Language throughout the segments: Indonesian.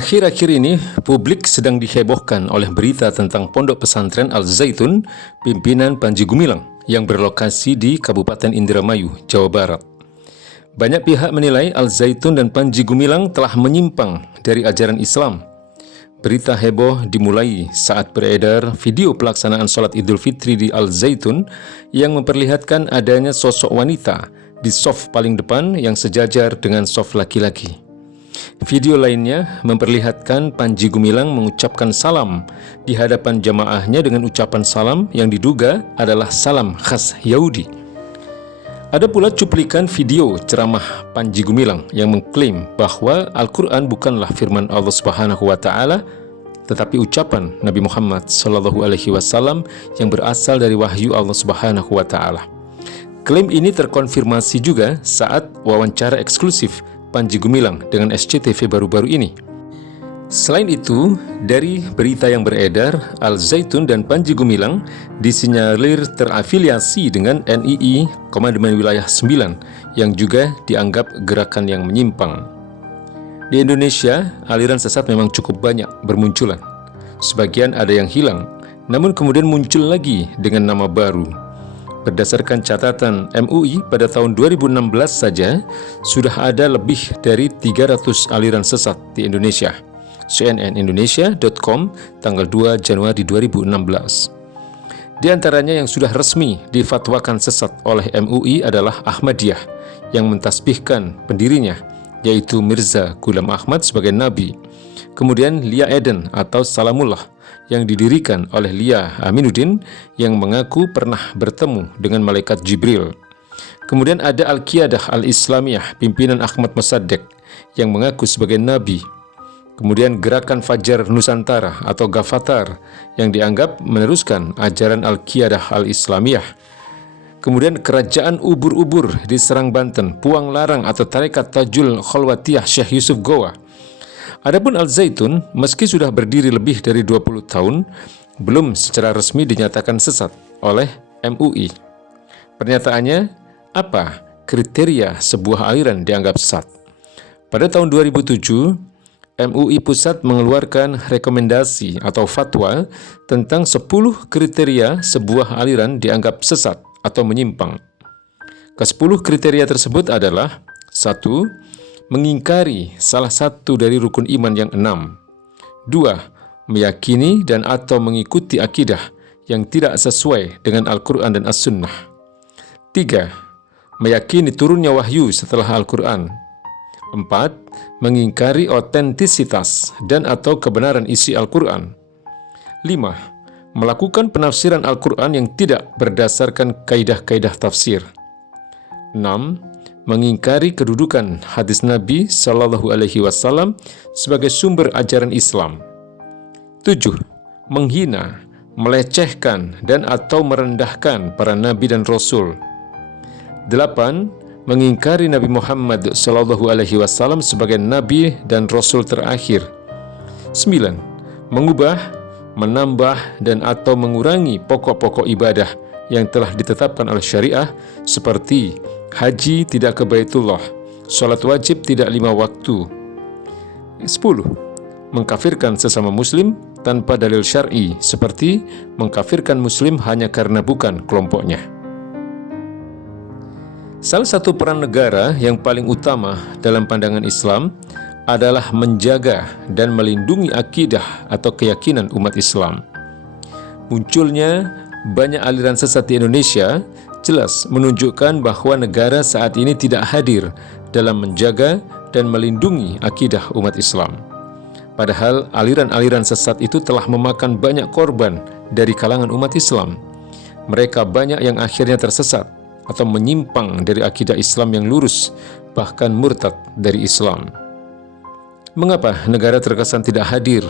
Akhir-akhir ini, publik sedang dihebohkan oleh berita tentang Pondok Pesantren Al-Zaitun pimpinan Panji Gumilang yang berlokasi di Kabupaten Indramayu, Jawa Barat. Banyak pihak menilai Al-Zaitun dan Panji Gumilang telah menyimpang dari ajaran Islam. Berita heboh dimulai saat beredar video pelaksanaan sholat Idul Fitri di Al-Zaitun yang memperlihatkan adanya sosok wanita di shaf paling depan yang sejajar dengan shaf laki-laki. Video lainnya memperlihatkan Panji Gumilang mengucapkan salam di hadapan jamaahnya dengan ucapan salam yang diduga adalah salam khas Yahudi. Ada pula cuplikan video ceramah Panji Gumilang yang mengklaim bahwa Al-Quran bukanlah firman Allah Subhanahu wa Ta'ala, tetapi ucapan Nabi Muhammad SAW yang berasal dari wahyu Allah Subhanahu wa Ta'ala. Klaim ini terkonfirmasi juga saat wawancara eksklusif Panji Gumilang dengan SCTV baru-baru ini. Selain itu, dari berita yang beredar, Al-Zaitun dan Panji Gumilang disinyalir terafiliasi dengan NII Komandemen Wilayah 9 yang juga dianggap gerakan yang menyimpang. Di Indonesia, aliran sesat memang cukup banyak bermunculan. Sebagian ada yang hilang, namun kemudian muncul lagi dengan nama baru. Berdasarkan catatan MUI, pada tahun 2016 saja sudah ada lebih dari 300 aliran sesat di Indonesia. cnnindonesia.com tanggal 2 Januari 2016. Di antaranya yang sudah resmi difatwakan sesat oleh MUI adalah Ahmadiyah yang mentasbihkan pendirinya, yaitu Mirza Ghulam Ahmad sebagai nabi. Kemudian Lia Eden atau Salamullah yang didirikan oleh Lia Aminuddin yang mengaku pernah bertemu dengan malaikat Jibril. Kemudian ada Al-Qiyadah Al-Islamiyah pimpinan Ahmad Mossadegh yang mengaku sebagai nabi. Kemudian Gerakan Fajar Nusantara atau Gafatar yang dianggap meneruskan ajaran Al-Qiyadah Al-Islamiyah. Kemudian Kerajaan Ubur-Ubur di Serang, Banten, Puang Larang atau Tarekat Tajul Kholwatiyah Syekh Yusuf Gowa. Adapun Al-Zaitun, meski sudah berdiri lebih dari 20 tahun, belum secara resmi dinyatakan sesat oleh MUI. Pernyataannya, apa kriteria sebuah aliran dianggap sesat? Pada tahun 2007, MUI Pusat mengeluarkan rekomendasi atau fatwa tentang 10 kriteria sebuah aliran dianggap sesat atau menyimpang. Ke-10 kriteria tersebut adalah 1. Mengingkari salah satu dari rukun iman yang 6. 2. Meyakini dan atau mengikuti akidah yang tidak sesuai dengan Al-Quran dan As-Sunnah. 3. Meyakini turunnya wahyu setelah Al-Quran. 4. Mengingkari otentisitas dan atau kebenaran isi Al-Quran. 5. Melakukan penafsiran Al-Quran yang tidak berdasarkan kaidah-kaidah tafsir. 6. Mengingkari kedudukan hadis Nabi Shallallahu Alaihi Wasallam sebagai sumber ajaran Islam. 7. Menghina, melecehkan dan atau merendahkan para nabi dan rasul. 8. Mengingkari Nabi Muhammad Shallallahu Alaihi Wasallam sebagai nabi dan rasul terakhir. 9. Mengubah, menambah dan atau mengurangi pokok-pokok ibadah yang telah ditetapkan oleh syariah seperti haji tidak ke Baitullah, sholat wajib tidak 5 waktu. 10. Mengkafirkan sesama muslim tanpa dalil syar'i seperti mengkafirkan muslim hanya karena bukan kelompoknya. Salah satu peran negara yang paling utama dalam pandangan Islam adalah menjaga dan melindungi akidah atau keyakinan umat Islam. Munculnya banyak aliran sesat di Indonesia jelas menunjukkan bahwa negara saat ini tidak hadir dalam menjaga dan melindungi akidah umat Islam. Padahal aliran-aliran sesat itu telah memakan banyak korban dari kalangan umat Islam. Mereka banyak yang akhirnya tersesat atau menyimpang dari akidah Islam yang lurus, bahkan murtad dari Islam. Mengapa negara terkesan tidak hadir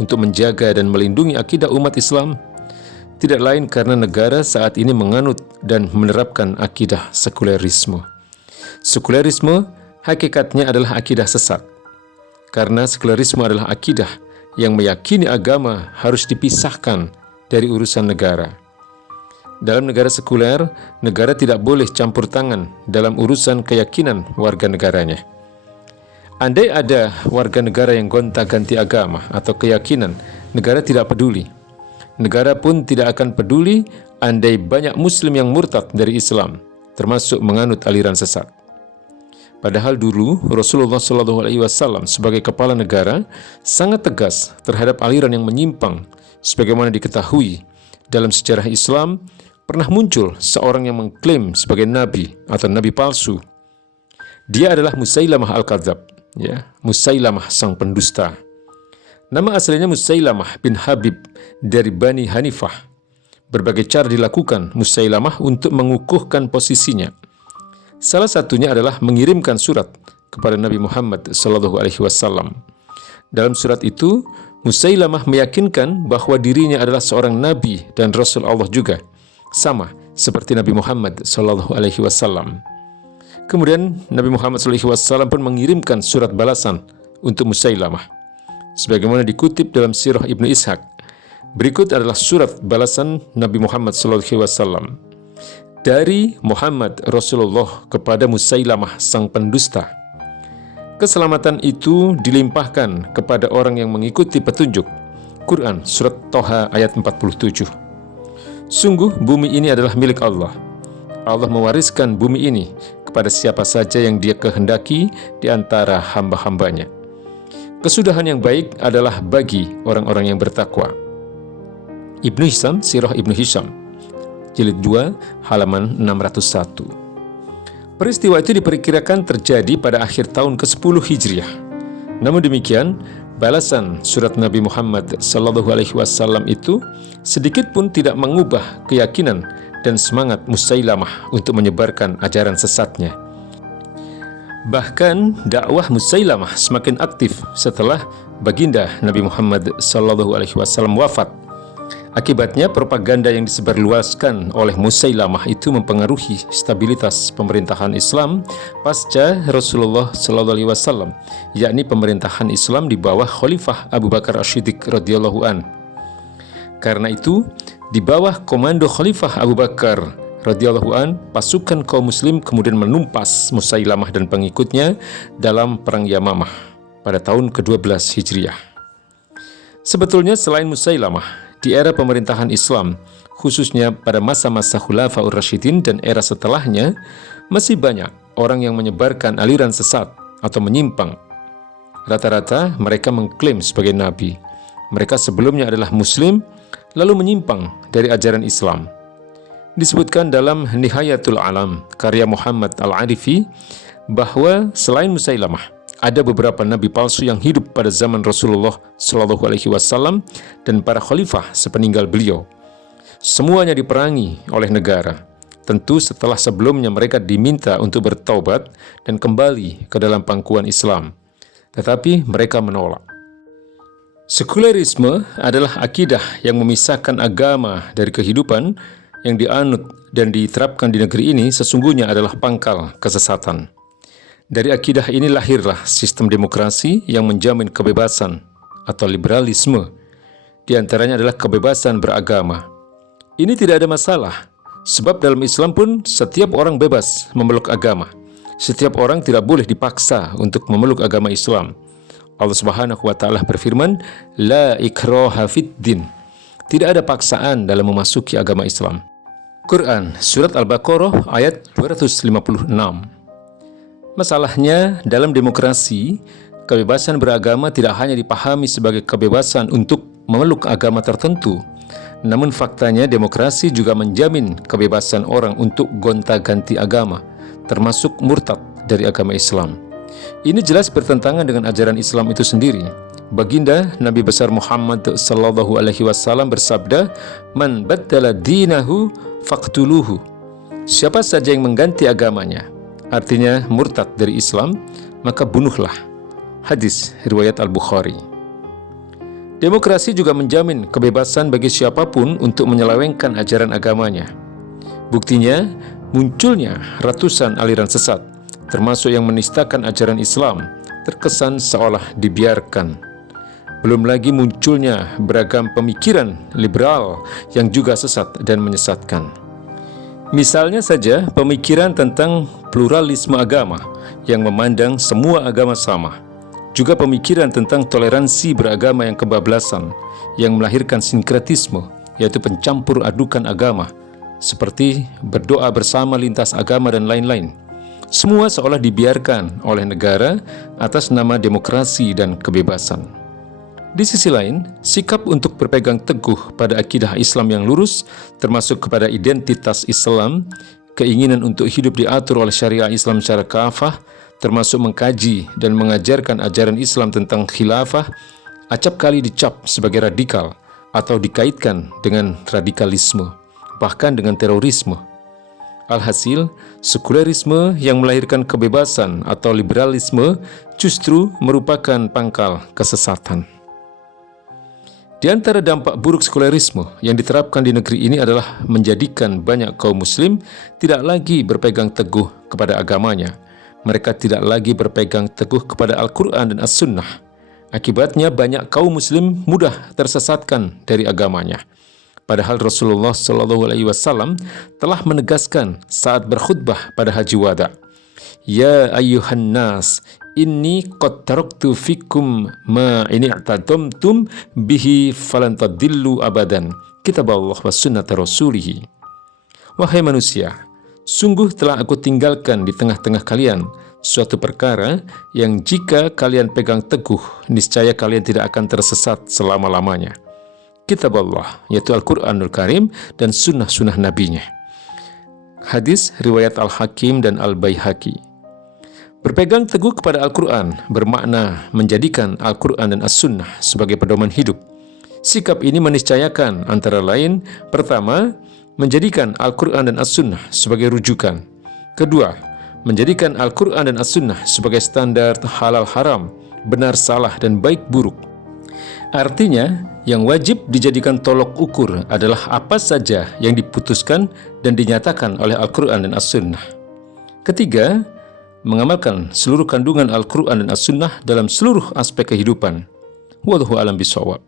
untuk menjaga dan melindungi akidah umat Islam? Tidak lain karena negara saat ini menganut dan menerapkan akidah sekulerisme. Sekulerisme hakikatnya adalah akidah sesat. Karena sekulerisme adalah akidah yang meyakini agama harus dipisahkan dari urusan negara. Dalam negara sekuler, negara tidak boleh campur tangan dalam urusan keyakinan warga negaranya. Andai ada warga negara yang gonta-ganti agama atau keyakinan, negara tidak peduli. Negara pun tidak akan peduli andai banyak muslim yang murtad dari Islam, termasuk menganut aliran sesat. Padahal dulu Rasulullah SAW sebagai kepala negara sangat tegas terhadap aliran yang menyimpang. Sebagaimana diketahui, dalam sejarah Islam pernah muncul seorang yang mengklaim sebagai nabi atau nabi palsu. Dia adalah Musailamah Al-Kadzab, Musailamah sang pendusta. Nama aslinya Musailamah bin Habib dari Bani Hanifah. Berbagai cara dilakukan Musailamah untuk mengukuhkan posisinya. Salah satunya adalah mengirimkan surat kepada Nabi Muhammad SAW. Dalam surat itu, Musailamah meyakinkan bahwa dirinya adalah seorang nabi dan rasul Allah juga, sama seperti Nabi Muhammad SAW. Kemudian Nabi Muhammad SAW pun mengirimkan surat balasan untuk Musailamah. Sebagaimana dikutip dalam Sirah Ibnu Ishaq, berikut adalah surat balasan Nabi Muhammad SAW dari Muhammad Rasulullah kepada Musailamah sang pendusta. Keselamatan itu dilimpahkan kepada orang yang mengikuti petunjuk. Quran Surat Toha ayat 47. Sungguh bumi ini adalah milik Allah. Allah mewariskan bumi ini kepada siapa saja yang Dia kehendaki di antara hamba-hambanya. Kesudahan yang baik adalah bagi orang-orang yang bertakwa. Ibnu Hisham, Sirah Ibnu Hisham, jilid 2, halaman 601. Peristiwa itu diperkirakan terjadi pada akhir tahun ke-10 Hijriah. Namun demikian, balasan surat Nabi Muhammad SAW itu sedikit pun tidak mengubah keyakinan dan semangat Musailamah untuk menyebarkan ajaran sesatnya. Bahkan dakwah Musailamah semakin aktif setelah baginda Nabi Muhammad SAW wafat. Akibatnya propaganda yang disebarluaskan oleh Musailamah itu mempengaruhi stabilitas pemerintahan Islam pasca Rasulullah SAW, yakni pemerintahan Islam di bawah Khalifah Abu Bakar As-Siddiq radhiyallahu an. Karena itu, di bawah komando Khalifah Abu Bakar radhiyallahu an, pasukan kaum muslim kemudian menumpas Musailamah dan pengikutnya dalam perang Yamamah pada tahun ke-12 Hijriah. Sebetulnya selain Musailamah, di era pemerintahan Islam, khususnya pada masa-masa Khulafaur Rasyidin dan era setelahnya, masih banyak orang yang menyebarkan aliran sesat atau menyimpang. Rata-rata mereka mengklaim sebagai nabi. Mereka sebelumnya adalah muslim, lalu menyimpang dari ajaran Islam. Disebutkan dalam Nihayatul Alam, karya Muhammad Al-Arifi, bahwa selain Musailamah, ada beberapa nabi palsu yang hidup pada zaman Rasulullah SAW dan para khalifah sepeninggal beliau. Semuanya diperangi oleh negara. Tentu setelah sebelumnya mereka diminta untuk bertaubat dan kembali ke dalam pangkuan Islam. Tetapi mereka menolak. Sekularisme adalah akidah yang memisahkan agama dari kehidupan yang dianut dan diterapkan di negeri ini sesungguhnya adalah pangkal kesesatan. Dari akidah ini lahirlah sistem demokrasi yang menjamin kebebasan atau liberalisme. Di antaranya adalah kebebasan beragama. Ini tidak ada masalah, sebab dalam Islam pun setiap orang bebas memeluk agama. Setiap orang tidak boleh dipaksa untuk memeluk agama Islam. Allah Subhanahu wa Ta'ala berfirman, La ikraha fid din. Tidak ada paksaan dalam memasuki agama Islam. Quran Surat Al-Baqarah ayat 256. Masalahnya, dalam demokrasi, kebebasan beragama tidak hanya dipahami sebagai kebebasan untuk memeluk agama tertentu, namun faktanya demokrasi juga menjamin kebebasan orang untuk gonta-ganti agama, termasuk murtad dari agama Islam. Ini jelas bertentangan dengan ajaran Islam itu sendiri. Baginda Nabi besar Muhammad SAW bersabda, Man baddala dinahu faqtuluhu. Siapa saja yang mengganti agamanya, artinya murtad dari Islam, maka bunuhlah. Hadis riwayat Al-Bukhari. Demokrasi juga menjamin kebebasan bagi siapapun untuk menyelewengkan ajaran agamanya. Buktinya, munculnya ratusan aliran sesat, termasuk yang menistakan ajaran Islam, terkesan seolah dibiarkan. Belum lagi munculnya beragam pemikiran liberal yang juga sesat dan menyesatkan. Misalnya saja pemikiran tentang pluralisme agama yang memandang semua agama sama. Juga pemikiran tentang toleransi beragama yang kebablasan, yang melahirkan sinkretisme, yaitu pencampur adukan agama, seperti berdoa bersama lintas agama dan lain-lain. Semua seolah dibiarkan oleh negara atas nama demokrasi dan kebebasan. Di sisi lain, sikap untuk berpegang teguh pada akidah Islam yang lurus, termasuk kepada identitas Islam, keinginan untuk hidup diatur oleh syariah Islam secara kafah, termasuk mengkaji dan mengajarkan ajaran Islam tentang khilafah, acap kali dicap sebagai radikal atau dikaitkan dengan radikalisme, bahkan dengan terorisme. Alhasil, sekulerisme yang melahirkan kebebasan atau liberalisme justru merupakan pangkal kesesatan. Di antara dampak buruk sekulerisme yang diterapkan di negeri ini adalah menjadikan banyak kaum muslim tidak lagi berpegang teguh kepada agamanya. Mereka tidak lagi berpegang teguh kepada Al-Quran dan As-Sunnah. Akibatnya banyak kaum muslim mudah tersesatkan dari agamanya. Padahal Rasulullah SAW telah menegaskan saat berkhutbah pada Haji Wada, "Ya ayyuhan nas, inni qad taraktu fikum ma in i'tadamtum bihi falan tadillu abadan, kitab Allah wa sunnata rasulih." Wahai manusia, sungguh telah aku tinggalkan di tengah-tengah kalian suatu perkara yang jika kalian pegang teguh, niscaya kalian tidak akan tersesat selama-lamanya. Kitab Allah, yaitu Al-Quranul Karim dan sunnah-sunnah nabinya. Hadis riwayat Al-Hakim dan Al-Baihaqi. Berpegang teguh kepada Al-Quran bermakna menjadikan Al-Quran dan As-Sunnah sebagai pedoman hidup. Sikap ini meniscayakan antara lain, pertama, menjadikan Al-Quran dan As-Sunnah sebagai rujukan. Kedua, menjadikan Al-Quran dan As-Sunnah sebagai standar halal haram, benar salah dan baik buruk. Artinya, yang wajib dijadikan tolok ukur adalah apa saja yang diputuskan dan dinyatakan oleh Al-Quran dan As-Sunnah. Ketiga, mengamalkan seluruh kandungan Al-Quran dan As-Sunnah dalam seluruh aspek kehidupan. Wallahu a'lam bishawab.